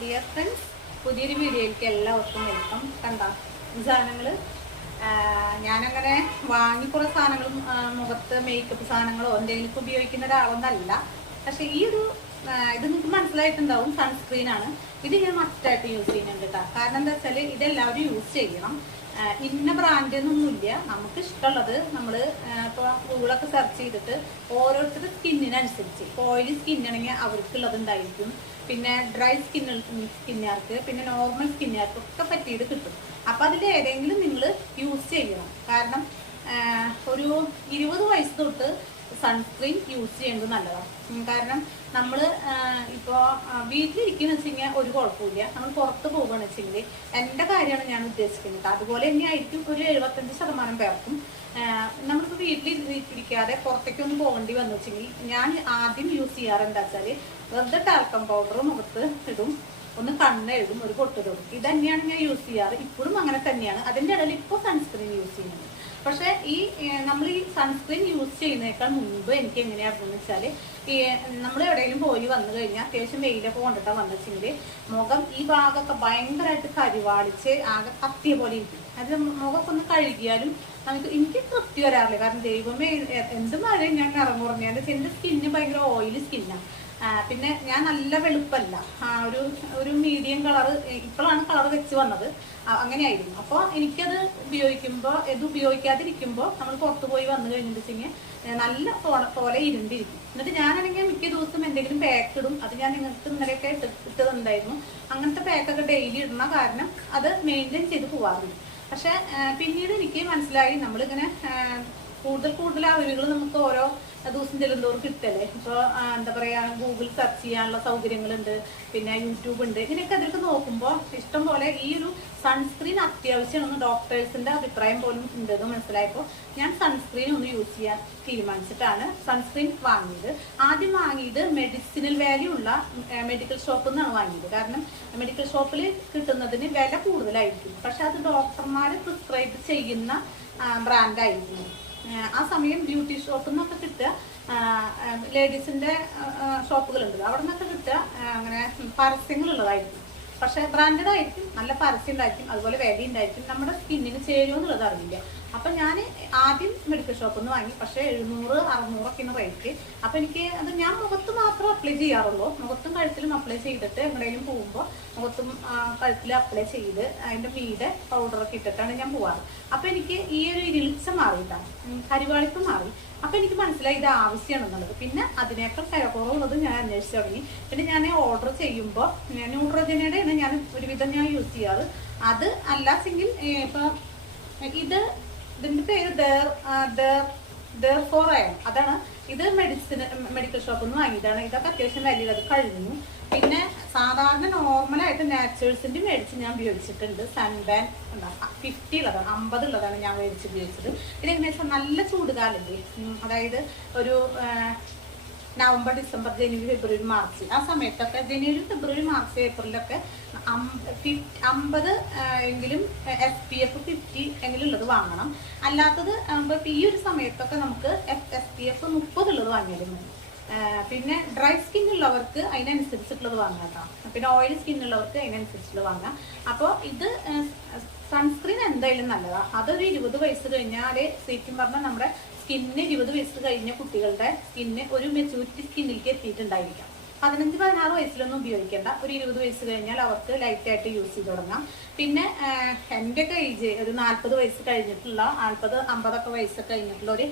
Dear friends. പുതിയൊരു വീഡിയോയിലേക്ക് എല്ലാവർക്കും വെൽക്കം. കണ്ട ഈ സാധനങ്ങൾ ഞാനങ്ങനെ വാങ്ങി കുറേ സാധനങ്ങളും മുഖത്ത് മേക്കപ്പ് സാധനങ്ങളോ എന്തെങ്കിലും ഉപയോഗിക്കുന്ന ഒരാളൊന്നല്ല. പക്ഷെ ഈ ഒരു ഇത് നിങ്ങൾക്ക് മനസ്സിലായിട്ടുണ്ടാവും സൺസ്ക്രീൻ ആണ്. ഇത് ഞാൻ മസ്റ്റായിട്ട് യൂസ് ചെയ്യുന്നുണ്ട് കേട്ടോ കാരണം എന്താ വെച്ചാൽ ഇതെല്ലാവരും യൂസ് ചെയ്യണം. ഇന്ന ബ്രാൻഡ് എന്നൊന്നുമില്ല. നമുക്ക് ഇഷ്ടമുള്ളത് നമ്മൾ ഇപ്പോൾ ഗൂഗിളൊക്കെ സെർച്ച് ചെയ്തിട്ട് ഓരോരുത്തരുടെ സ്കിന്നിനനുസരിച്ച് ഓയിലി സ്കിന്നാണെങ്കിൽ അവർക്കുള്ളത് ഉണ്ടായിരിക്കും പിന്നെ ഡ്രൈ സ്കിൻ സ്കിന്നുകാർക്ക് പിന്നെ നോർമൽ സ്കിന്നുകാർക്ക് ഒക്കെ പറ്റിയത് കിട്ടും. അപ്പം അതിൽ ഏതെങ്കിലും നിങ്ങൾ യൂസ് ചെയ്യണം. കാരണം ഒരു ഇരുപത് വയസ്സ് തൊട്ട് സൺസ്ക്രീൻ യൂസ് ചെയ്യുന്നത് നല്ലതാണ്. കാരണം നമ്മൾ ഇപ്പോൾ വീട്ടിലിരിക്കുന്ന കഴിഞ്ഞാൽ ഒരു കുഴപ്പമില്ല നമ്മൾ പുറത്ത് പോകുകയാണ് വെച്ചെങ്കിൽ എന്റെ കാര്യമാണ് ഞാൻ ഉദ്ദേശിക്കുന്നത്. അതുപോലെ തന്നെ ആയിരിക്കും ഒരു എഴുപത്തഞ്ച് ശതമാനം പേർക്കും നമ്മളിപ്പോൾ വീട്ടിൽ ഇരിക്കാതെ പുറത്തേക്കൊന്നും പോകേണ്ടി വന്നു വെച്ചെങ്കിൽ ഞാൻ ആദ്യം യൂസ് ചെയ്യാറ് എന്താ വെച്ചാൽ വെറുതെ ടാൽക്കം പൗഡർ മുഖത്ത് ഇടും. ഒന്ന് കണ്ണ് എഴുതും ഒരു പൊട്ടിടും ഇത് തന്നെയാണ് ഞാൻ യൂസ് ചെയ്യാറ്. ഇപ്പോഴും അങ്ങനെ തന്നെയാണ്. അതിന്റെ ഇടയിൽ ഇപ്പോൾ സൺസ്ക്രീൻ യൂസ് ചെയ്യുന്നത് പക്ഷേ ഈ നമ്മൾ ഈ സൺസ്ക്രീൻ യൂസ് ചെയ്യുന്നേക്കാൾ മുൻപ് എനിക്ക് എങ്ങനെയായിരുന്നു വെച്ചാൽ ഈ നമ്മൾ എവിടെയെങ്കിലും പോയി വന്നു കഴിഞ്ഞാൽ അത്യാവശ്യം വെയിലൊക്കെ കൊണ്ടിട്ടാൽ വന്നു വെച്ചെങ്കിൽ മുഖം ഈ ഭാഗമൊക്കെ ഭയങ്കരമായിട്ട് കരിവാളിച്ച് ആകെ കത്തിയ പോലെ ഇരിക്കും. അത് മുഖമൊക്കെ ഒന്ന് കഴുകിയാലും നമുക്ക് എനിക്ക് തൃപ്തി വരാറില്ല. കാരണം ദൈവമേ എന്ത് മഴ ഞാൻ കുറഞ്ഞാൽ എന്റെ സ്കിന്ന് ഭയങ്കര ഓയിലി സ്കിന്നാണ് പിന്നെ ഞാൻ നല്ല വെളുപ്പല്ല. ആ, ഒരു ഒരു മീഡിയം കളർ ഇപ്പോഴാണ് കളർ വെച്ച് വന്നത്. അങ്ങനെ അങ്ങനെയായിരുന്നു. അപ്പോൾ എനിക്കത് ഉപയോഗിക്കുമ്പോൾ ഇത് ഉപയോഗിക്കാതിരിക്കുമ്പോൾ നമ്മൾ പുറത്ത് പോയി വന്നു കഴിഞ്ഞിട്ടുണ്ടെങ്കിൽ നല്ല പോലെ- ഇരുണ്ടിരിക്കും. എന്നിട്ട് ഞാനാണെങ്കിൽ മിക്ക ദിവസം എന്തെങ്കിലും പാക്ക് ഇടും. അത് ഞാൻ നിങ്ങൾക്ക് ഇന്നലെയൊക്കെ ഇട്ട് ഇട്ടതുണ്ടായിരുന്നു. അങ്ങനത്തെ പാക്കൊക്കെ ഡെയിലി ഇടുന്ന കാരണം അത് മെയിന്റെയിൻ ചെയ്ത് പോവാറില്ല പക്ഷേ പിന്നീട് എനിക്ക് മനസ്സിലായി. നമ്മളിങ്ങനെ കൂടുതൽ കൂടുതൽ അറിവുകൾ നമുക്ക് ഓരോ ദിവസം ചെല്ലുന്തോറും കിട്ടല്ലേ? ഇപ്പോൾ എന്താ പറയുക ഗൂഗിൾ സെർച്ച് ചെയ്യാനുള്ള സൗകര്യങ്ങളുണ്ട് പിന്നെ യൂട്യൂബ് ഉണ്ട് ഇങ്ങനെയൊക്കെ അതിലൊക്കെ നോക്കുമ്പോൾ ഇഷ്ടം പോലെ ഈ ഒരു സൺസ്ക്രീൻ അത്യാവശ്യമാണെന്ന് ഡോക്ടേഴ്സിന്റെ അഭിപ്രായം പോലും ഉണ്ടെന്ന് മനസ്സിലായപ്പോൾ ഞാൻ സൺസ്ക്രീൻ ഒന്ന് യൂസ് ചെയ്യാൻ തീരുമാനിച്ചിട്ടാണ് സൺസ്ക്രീൻ വാങ്ങിയത്. ആദ്യം വാങ്ങിയത് മെഡിസിനൽ വാല്യൂ ഉള്ള മെഡിക്കൽ ഷോപ്പിൽ നിന്നാണ് വാങ്ങിയത്. കാരണം മെഡിക്കൽ ഷോപ്പിൽ കിട്ടുന്നതിന് വില കൂടുതലായിരിക്കും. പക്ഷെ അത് ഡോക്ടർമാർ പ്രിസ്ക്രൈബ് ചെയ്യുന്ന ബ്രാൻഡായിരുന്നു ആ സമയം ബ്യൂട്ടി ഷോപ്പിൽ നിന്നൊക്കെ കിട്ടുക. ലേഡീസിന്റെ ഷോപ്പുകളുണ്ട് അവിടെ നിന്നൊക്കെ കിട്ടുക. അങ്ങനെ പരസ്യങ്ങളുള്ളതായിരിക്കും. പക്ഷെ ബ്രാൻഡഡ് ആയിരിക്കും നല്ല പരസ്യം ഉണ്ടായിരിക്കും അതുപോലെ വില ഉണ്ടായിരിക്കും നമ്മുടെ സ്കിന്നിന് ചേരുമെന്നുള്ളത് അറിയില്ല അപ്പൊ ഞാൻ ആദ്യം മെഡിക്കൽ ഷോപ്പിൽ നിന്ന് വാങ്ങി പക്ഷെ എഴുന്നൂറ് അറുന്നൂറൊക്കെയാണ് റേറ്റ് അപ്പൊ എനിക്ക് അത് ഞാൻ മുഖത്ത് മാത്രം അപ്ലൈ ചെയ്യാറുള്ളൂ. മുഖത്തും കഴുത്തിലും അപ്ലൈ ചെയ്തിട്ട് എവിടെയെങ്കിലും പോകുമ്പോൾ മുഖത്തും കഴുത്തിൽ അപ്ലൈ ചെയ്ത് അതിന്റെ മീതെ പൗഡറൊക്കെ ഇട്ടിട്ടാണ് ഞാൻ പോവാറ്. അപ്പൊ എനിക്ക് ഈ ഒരു ഇരുളിച്ച മാറിയിട്ടാണ്. കരിവാളിപ്പ് മാറി. അപ്പൊ എനിക്ക് മനസ്സിലായി ഇത് ആവശ്യമാണെന്നുള്ളത് പിന്നെ അതിനേക്കാൾ കുറവുള്ളത് ഞാൻ അന്വേഷിച്ചു തുടങ്ങി. പിന്നെ ഞാൻ ഓർഡർ ചെയ്യുമ്പോൾ ഞാൻ ന്യൂട്രോജനയുടെയാണ് ഞാൻ ഒരുവിധം ഞാൻ യൂസ് ചെയ്യാറ്. അത് അല്ലാച്ചെങ്കിൽ ഇപ്പൊ ഇത് ഇതിന്റെ പേര് ദർ ദർ ദർ ഫോർ ആയാണ് അതാണ് ഇത് മെഡിസിൻ മെഡിക്കൽ ഷോപ്പിൽ നിന്ന് വാങ്ങിയതാണ്. ഇതൊക്കെ അത്യാവശ്യം വലിയത് കഴിഞ്ഞു. പിന്നെ സാധാരണ നോർമലായിട്ട് നാച്ചുറൽസിന്റെ മേടിച്ച് ഞാൻ ഉപയോഗിച്ചിട്ടുണ്ട്. സൺബാൻ ഫിഫ്റ്റി ഉള്ളതാണ് അമ്പത് ഉള്ളതാണ് ഞാൻ മേടിച്ച് ഉപയോഗിച്ചത്. ഇതെങ്ങനെയാ വെച്ചാൽ നല്ല ചൂടുകാലല്ലേ? അതായത് ഒരു നവംബർ ഡിസംബർ ജനുവരി ഫെബ്രുവരി മാർച്ച്. ആ സമയത്തൊക്കെ ജനുവരി ഫെബ്രുവരി മാർച്ച് ഏപ്രിലൊക്കെ അമ്പത് എങ്കിലും എസ് പി എഫ് ഫിഫ്റ്റി എങ്കിലും ഉള്ളത് വാങ്ങണം. അല്ലാത്തത് ഈ ഒരു സമയത്തൊക്കെ നമുക്ക് എസ് പി എഫ് മുപ്പത് ഉള്ളത് വാങ്ങിയാലും മതി. പിന്നെ ഡ്രൈ സ്കിൻ ഉള്ളവർക്ക് അതിനനുസരിച്ചിട്ടുള്ളത് വാങ്ങാം കേട്ടോ. പിന്നെ ഓയിൽ സ്കിൻ ഉള്ളവർക്ക് അതിനനുസരിച്ചുള്ളത് വാങ്ങാം. അപ്പോൾ ഇത് സൺസ്ക്രീൻ എന്തായാലും നല്ലതാണ് അതൊരു ഇരുപത് വയസ്സ് കഴിഞ്ഞാൽ ശരിക്കും പറഞ്ഞാൽ നമ്മുടെ സ്കിന്നിന് ഇരുപത് വയസ്സ് കഴിഞ്ഞ കുട്ടികളുടെ സ്കിന്ന് ഒരു മെച്ചൂരിറ്റി സ്കിന്നിലേക്ക് എത്തിയിട്ടുണ്ടായിരിക്കാം. പതിനഞ്ച് പതിനാറ് വയസ്സിലൊന്നും ഉപയോഗിക്കേണ്ട. ഒരു ഇരുപത് വയസ്സ് കഴിഞ്ഞാൽ അവർക്ക് ലൈറ്റായിട്ട് യൂസ് ചെയ്ത് തുടങ്ങാം. പിന്നെ എന്റെ ഒക്കെ ഏജ് ഒരു നാൽപ്പത് വയസ്സ് കഴിഞ്ഞിട്ടുള്ള നാൽപ്പത് അമ്പതൊക്കെ വയസ്സൊക്കെ കഴിഞ്ഞിട്ടുള്ള ഒരു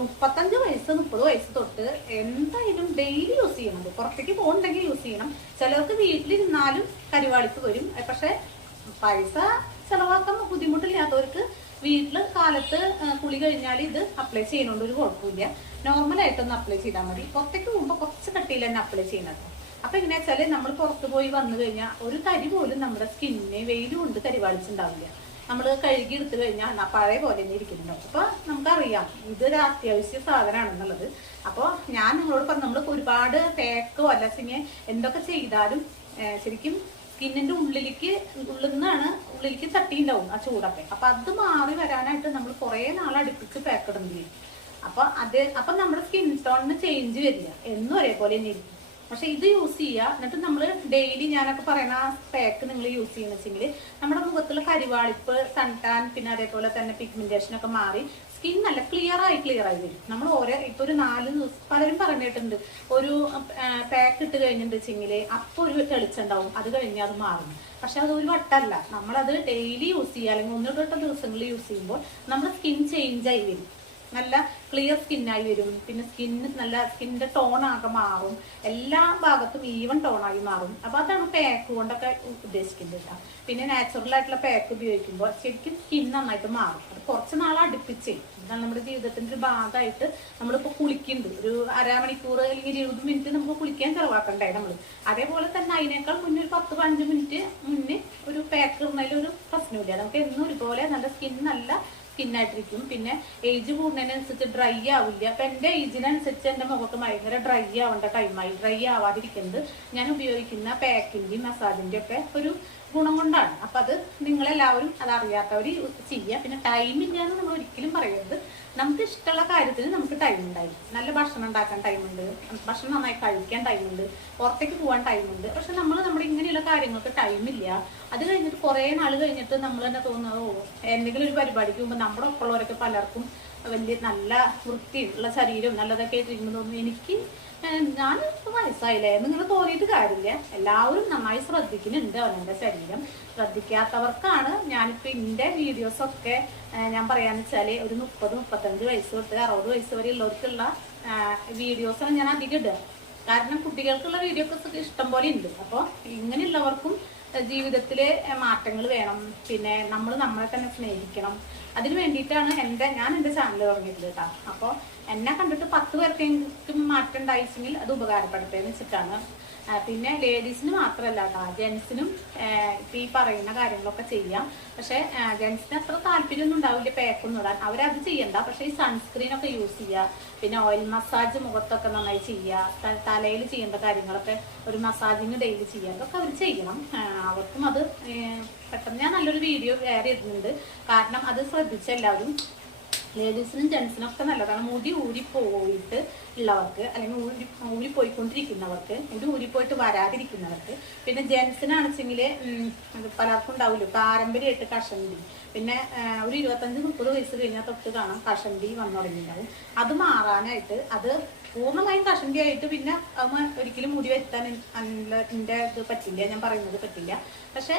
മുപ്പത്തഞ്ച് വയസ്സ് മുപ്പത് വയസ്സ് തൊട്ട് എന്തായാലും ഡെയിലി യൂസ് ചെയ്യണം. പുറത്തേക്ക് പോകുന്നുണ്ടെങ്കിൽ യൂസ് ചെയ്യണം. ചിലർക്ക് വീട്ടിലിരുന്നാലും കരിവാളിപ്പ് വരും. പക്ഷെ പൈസ ചെലവാക്കാൻ ബുദ്ധിമുട്ടില്ലാത്തവർക്ക് വീട്ടിൽ കാലത്ത് കുളി കഴിഞ്ഞാൽ ഇത് അപ്ലൈ ചെയ്യുന്നതുകൊണ്ട് ഒരു കുഴപ്പമില്ല. നോർമലായിട്ടൊന്ന് അപ്ലൈ ചെയ്താൽ മതി. പുറത്തേക്ക് പോകുമ്പോൾ കുറച്ച് കട്ടിയിൽ തന്നെ അപ്ലൈ ചെയ്യുന്നത് അപ്പൊ എങ്ങനെയാ വെച്ചാൽ നമ്മൾ പുറത്ത് പോയി വന്നു കഴിഞ്ഞാൽ ഒരു കരി പോലും നമ്മുടെ സ്കിന്നിനെ വെയിൽ കൊണ്ട് കരിവാളിച്ചുണ്ടാവില്ല നമ്മൾ കഴുകി എടുത്തു കഴിഞ്ഞാൽ പഴയ പോലെ തന്നെ ഇരിക്കുന്നുണ്ടാവും അപ്പൊ നമുക്കറിയാം ഇതൊരു അത്യാവശ്യ സാധനമാണെന്നുള്ളത്. അപ്പോൾ ഞാൻ നിങ്ങളോട് പറഞ്ഞു നമ്മൾ ഒരുപാട് തേക്കോ അല്ലെങ്കിൽ എന്തൊക്കെ ചെയ്താലും ശരിക്കും സ്കിന്നിന്റെ ഉള്ളിലേക്ക് ഉള്ളിൽ നിന്നാണ് ഉള്ളിലേക്ക് തട്ടിയിട്ടുണ്ടാവും ആ ചൂടൊക്കെ. അപ്പൊ അത് മാറി വരാനായിട്ട് നമ്മൾ കുറേ നാൾ അടുപ്പിച്ച് പാക്ക് അപ്പോൾ അപ്പൊ അത് അപ്പൊ നമ്മുടെ സ്കിൻ ടോണിന് ചേഞ്ച് വരില്ല എന്നും ഒരേപോലെ തന്നെ ഇരിക്കും. പക്ഷെ ഇത് യൂസ് ചെയ്യുക എന്നിട്ട് നമ്മൾ ഡെയിലി ഞാനൊക്കെ പറയുന്ന ആ പാക്ക് നിങ്ങൾ യൂസ് ചെയ്യുന്ന വെച്ചെങ്കിൽ നമ്മുടെ മുഖത്തുള്ള കരിവാളിപ്പ് സൺടാൻ പിന്നെ അതേപോലെ തന്നെ പിഗ്മെന്റേഷൻ ഒക്കെ മാറി സ്കിൻ നല്ല ക്ലിയർ ആയി ക്ലിയർ ആയി വരും. നമ്മൾ ഓരോ ഇപ്പൊ ഒരു നാല് ദിവസം പലരും പറഞ്ഞിട്ടുണ്ട്. ഒരു പാക്ക് ഇട്ട് കഴിഞ്ഞിട്ട് വെച്ചെങ്കിൽ അപ്പൊ ഒരു തെളിച്ചുണ്ടാവും അത് കഴിഞ്ഞാൽ അത് മാറും. പക്ഷെ അത് ഒരു വട്ടല്ല. നമ്മളത് ഡെയിലി യൂസ് ചെയ്യുക അല്ലെങ്കിൽ ഒന്നിട്ട് ദിവസങ്ങളിൽ യൂസ് ചെയ്യുമ്പോൾ നമ്മുടെ സ്കിൻ ചേഞ്ച് ആയി വരും. നല്ല ക്ലിയർ സ്കിന്നായി വരും. പിന്നെ സ്കിന്ന് നല്ല സ്കിന്റെ ടോൺ ആകെ മാറും. എല്ലാ ഭാഗത്തും ഈവൻ ടോണായി മാറും. അപ്പൊ അതാണ് പാക്ക് കൊണ്ടൊക്കെ ഉദ്ദേശിക്കുന്നത് കേട്ടോ. പിന്നെ നാച്ചുറൽ ആയിട്ടുള്ള പാക്ക് ഉപയോഗിക്കുമ്പോൾ ശരിക്കും സ്കിൻ നന്നായിട്ട് മാറും. അത് കുറച്ച് നാൾ അടുപ്പിച്ച്. ഇതാണ് നമ്മുടെ ജീവിതത്തിന്റെ ഒരു ഭാഗമായിട്ട് നമ്മളിപ്പോ കുളിക്കുന്നുണ്ട്. ഒരു അരമണിക്കൂർ അല്ലെങ്കിൽ ഇരുപത് മിനിറ്റ് നമുക്ക് കുളിക്കാൻ ചെലവാക്കണ്ടേ നമ്മൾ അതേപോലെ തന്നെ അതിനേക്കാൾ മുന്നേ ഒരു പത്ത് പതിനഞ്ച് മിനിറ്റ് മുന്നേ ഒരു പാക്ക് ഇടുന്നതിൽ ഒരു പ്രശ്നമില്ല. നമുക്ക് എന്നും ഒരുപോലെ നല്ല സ്കിൻ നല്ല സ്കിന്നായിട്ടിരിക്കും. പിന്നെ ഏജ് കൂടുന്നതിനനുസരിച്ച് ഡ്രൈ ആവില്ല. അപ്പൊ എന്റെ ഏജിനനുസരിച്ച് എന്റെ മുഖത്ത് ഭയങ്കര ഡ്രൈ ആവേണ്ട ടൈമായി ഡ്രൈ ആവാതിരിക്കുന്നത് ഞാൻ ഉപയോഗിക്കുന്ന പാക്കിന്റെയും മസാജിന്റെ ഒക്കെ ഒരു ഗുണം കൊണ്ടാണ് അപ്പൊ അത് നിങ്ങളെല്ലാവരും അത് അറിയാത്തവർ ചെയ്യുക പിന്നെ ടൈം ഇല്ല എന്ന് നമ്മൾ ഒരിക്കലും പറയരുത്. നമുക്ക് ഇഷ്ടമുള്ള കാര്യത്തിന് നമുക്ക് ടൈം ഉണ്ടായിരിക്കും. നല്ല ഭക്ഷണം ഉണ്ടാക്കാൻ ടൈമുണ്ട് ഭക്ഷണം നന്നായി കഴിക്കാൻ ടൈമുണ്ട് പുറത്തേക്ക് പോകാൻ ടൈമുണ്ട് പക്ഷെ നമ്മൾ നമ്മുടെ ഇങ്ങനെയുള്ള കാര്യങ്ങൾക്ക് ടൈമില്ല അത് കഴിഞ്ഞിട്ട് കുറേ നാൾ കഴിഞ്ഞിട്ട് നമ്മൾ തന്നെ തോന്നുന്നത് എന്തെങ്കിലും ഒരു പരിപാടിക്ക് പോകുമ്പോൾ നമ്മുടെ ഒപ്പമുള്ളവരൊക്കെ പലർക്കും വലിയ നല്ല വൃത്തിയുള്ള ശരീരം നല്ലതൊക്കെ ആയിട്ടിരിക്കുമ്പോൾ തോന്നുന്നു. എനിക്ക് ഞാൻ വയസ്സായില്ലേ? എന്നിങ്ങനെ തോന്നിയിട്ട് കാര്യമില്ല. എല്ലാവരും നന്നായി ശ്രദ്ധിക്കുന്നുണ്ട് അവനവന്റെ ശരീരം. ശ്രദ്ധിക്കാത്തവർക്കാണ് ഞാനിപ്പോ എന്റെ വീഡിയോസ് ഒക്കെ ഞാൻ പറയാന്ന് വെച്ചാൽ ഒരു മുപ്പത് മുപ്പത്തഞ്ച് വയസ്സ് തൊട്ട് അറുപത് വയസ്സ് വരെ ഉള്ളവർക്കുള്ള വീഡിയോസാണ് ഞാൻ അധികം ഇടുക. കാരണം കുട്ടികൾക്കുള്ള വീഡിയോസ് ഇഷ്ടം പോലെ ഉണ്ട്. അപ്പോൾ ഇങ്ങനെയുള്ളവർക്കും ജീവിതത്തിലെ മാറ്റങ്ങൾ വേണം. പിന്നെ നമ്മൾ നമ്മളെ തന്നെ സ്നേഹിക്കണം. അതിന് വേണ്ടിയിട്ടാണ് എന്റെ ഞാൻ എന്റെ ചാനൽ തുടങ്ങിയത് കേട്ടോ. അപ്പോൾ എന്നെ കണ്ടിട്ട് പത്ത് പേർക്കെങ്കിലും മാറ്റം ഉണ്ടായിച്ചെങ്കിൽ അത് ഉപകാരപ്പെടട്ടെ എന്ന് വെച്ചിട്ടാണ് പിന്നെ ലേഡീസിന് മാത്രമല്ല ജെൻസിനും ഈ പറയുന്ന കാര്യങ്ങളൊക്കെ ചെയ്യാം. പക്ഷേ ജെൻസിന് അത്ര താല്പര്യമൊന്നും ഉണ്ടാവില്ല പേക്കൊന്നും ഇടാൻ. അവരത് ചെയ്യണ്ട. പക്ഷേ ഈ സൺസ്ക്രീൻ ഒക്കെ യൂസ് ചെയ്യുക പിന്നെ ഓയിൽ മസാജ് മുഖത്തൊക്കെ നന്നായി ചെയ്യുക തലയിൽ ചെയ്യേണ്ട കാര്യങ്ങളൊക്കെ ഒരു മസാജിങ് ഡെയിലി ചെയ്യുക അതൊക്കെ അവർ ചെയ്യണം. അവർക്കും അത് പെട്ടെന്ന് ഞാൻ നല്ലൊരു വീഡിയോ വേറെ ഇടുന്നുണ്ട്. കാരണം അത് ശ്രദ്ധിച്ച എല്ലാവരും ലേഡീസിനും ജെൻസിനും ഒക്കെ നല്ലതാണ്. മുടി ഊരി പോയിട്ട് ഉള്ളവർക്ക് അല്ലെങ്കിൽ ഊരി ഊരി പോയിക്കൊണ്ടിരിക്കുന്നവർക്ക് മുടി ഊരി പോയിട്ട് വരാതിരിക്കുന്നവർക്ക് പിന്നെ ജെൻസിനാണെച്ചെങ്കിൽ പലർക്കും ഉണ്ടാവില്ല? പാരമ്പര്യമായിട്ട് കഷണ്ടി. പിന്നെ ഒരു ഇരുപത്തഞ്ച് മുപ്പത് വയസ്സ് കഴിഞ്ഞാൽ തൊട്ട് കാണാം കഷണ്ടി വന്നു തുടങ്ങിയിട്ടുണ്ടാവും. അത് മാറാനായിട്ട് അത് പൂർണമായും കഷണ്ടി ആയിട്ട് പിന്നെ ഒരിക്കലും മുടി വരുത്താൻ എന്റെ ഇത് പറ്റില്ല. ഞാൻ പറയുന്നത് പറ്റില്ല. പക്ഷെ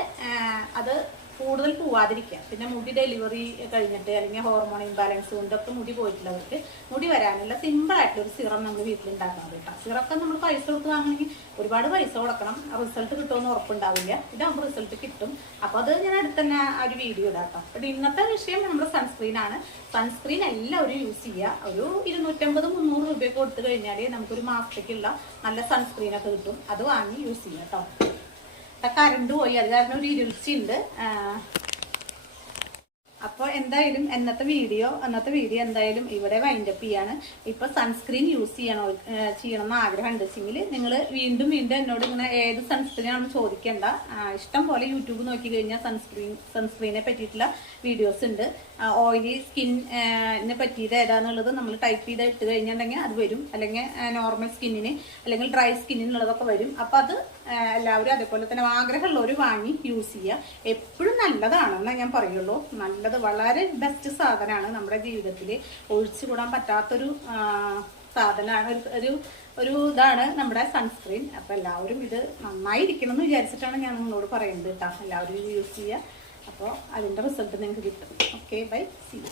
അത് കൂടുതൽ പോവാതിരിക്കുക പിന്നെ മുടി ഡെലിവറി കഴിഞ്ഞിട്ട് അല്ലെങ്കിൽ ഹോർമോൺ ഇംബാലൻസ് കൊണ്ടൊക്കെ മുടി പോയിട്ടുള്ളവർക്ക് മുടി വരാനുള്ള സിമ്പിൾ ആയിട്ടുള്ള ഒരു സിറം നമ്മൾ വീട്ടിൽ ഉണ്ടാക്കണം കേട്ടോ. സിറൊക്കെ നമ്മൾ പൈസ കൊടുത്ത് വാങ്ങണമെങ്കിൽ ഒരുപാട് പൈസ കൊടുക്കണം. റിസൾട്ട് കിട്ടുമെന്ന് ഉറപ്പുണ്ടാവില്ല. ഇതാകുമ്പോൾ റിസൾട്ട് കിട്ടും. അപ്പോൾ അത് ഞാൻ അടുത്ത് തന്നെ ഒരു വീഡിയോ ഇടാം കേട്ടോ. ഇന്നത്തെ വിഷയം നമ്മുടെ സൺസ്ക്രീൻ ആണ്. സൺസ്ക്രീൻ എല്ലാവരും യൂസ് ചെയ്യുക. ഒരു ഇരുന്നൂറ്റമ്പത് മുന്നൂറ് രൂപയൊക്കെ കൊടുത്തു കഴിഞ്ഞാൽ നമുക്കൊരു മാസത്തേക്കുള്ള നല്ല സൺസ്ക്രീൻ ഒക്കെ കിട്ടും. അത് വാങ്ങി യൂസ് ചെയ്യാം കേട്ടോ. കറണ്ട് പോയി. അത് കാരണം ഒരു ഇരുൾച്ചയുണ്ട്. അപ്പോൾ എന്തായാലും എന്നത്തെ വീഡിയോ അന്നത്തെ വീഡിയോ എന്തായാലും ഇവിടെ വൈൻഡപ്പ് ചെയ്യാണ്. ഇപ്പൊ സൺസ്ക്രീൻ യൂസ് ചെയ്യണോ ചെയ്യണം എന്ന് ആഗ്രഹം ഉണ്ടെങ്കിൽ നിങ്ങൾ വീണ്ടും വീണ്ടും എന്നോട് ഇങ്ങനെ ഏത് സൺസ്ക്രീൻ ആണെന്ന് ചോദിക്കേണ്ട. ഇഷ്ടം പോലെ യൂട്യൂബ് നോക്കി കഴിഞ്ഞാൽ സൺസ്ക്രീൻ സൺസ്ക്രീനെ പറ്റിയിട്ടുള്ള വീഡിയോസ് ഉണ്ട്. ഓയിലി സ്കിന്നിനെ പറ്റിയത് ഏതാന്നുള്ളത് നമ്മൾ ടൈപ്പ് ചെയ്ത് ഇട്ട് കഴിഞ്ഞിട്ടുണ്ടെങ്കിൽ അത് വരും. അല്ലെങ്കിൽ നോർമൽ സ്കിന്നിന് അല്ലെങ്കിൽ ഡ്രൈ സ്കിന്നിനുള്ളതൊക്കെ വരും. അപ്പൊ അത് എല്ലാവരും അതേപോലെ തന്നെ ഒരു വാങ്ങി യൂസ് ചെയ്യുക. എപ്പോഴും നല്ലതാണ് നല്ലതാണെന്ന് ഞാൻ പറയുള്ളൂ. നല്ലത് വളരെ ബെസ്റ്റ് സാധനമാണ് നമ്മുടെ ജീവിതത്തിൽ ഒഴിച്ചുകൂടാൻ പറ്റാത്തൊരു സാധനമാണ് ഒരു- ഒരു ഇതാണ് നമ്മുടെ സൺസ്ക്രീൻ അപ്പം എല്ലാവരും ഇത് നന്നായിരിക്കണം എന്ന് വിചാരിച്ചിട്ടാണ് ഞാൻ നിങ്ങളോട് പറയുന്നത് കേട്ടോ. എല്ലാവരും യൂസ് ചെയ്യുക. അപ്പോൾ അതിന്റെ റിസൾട്ട് നിങ്ങൾക്ക് കിട്ടും. Okay bye C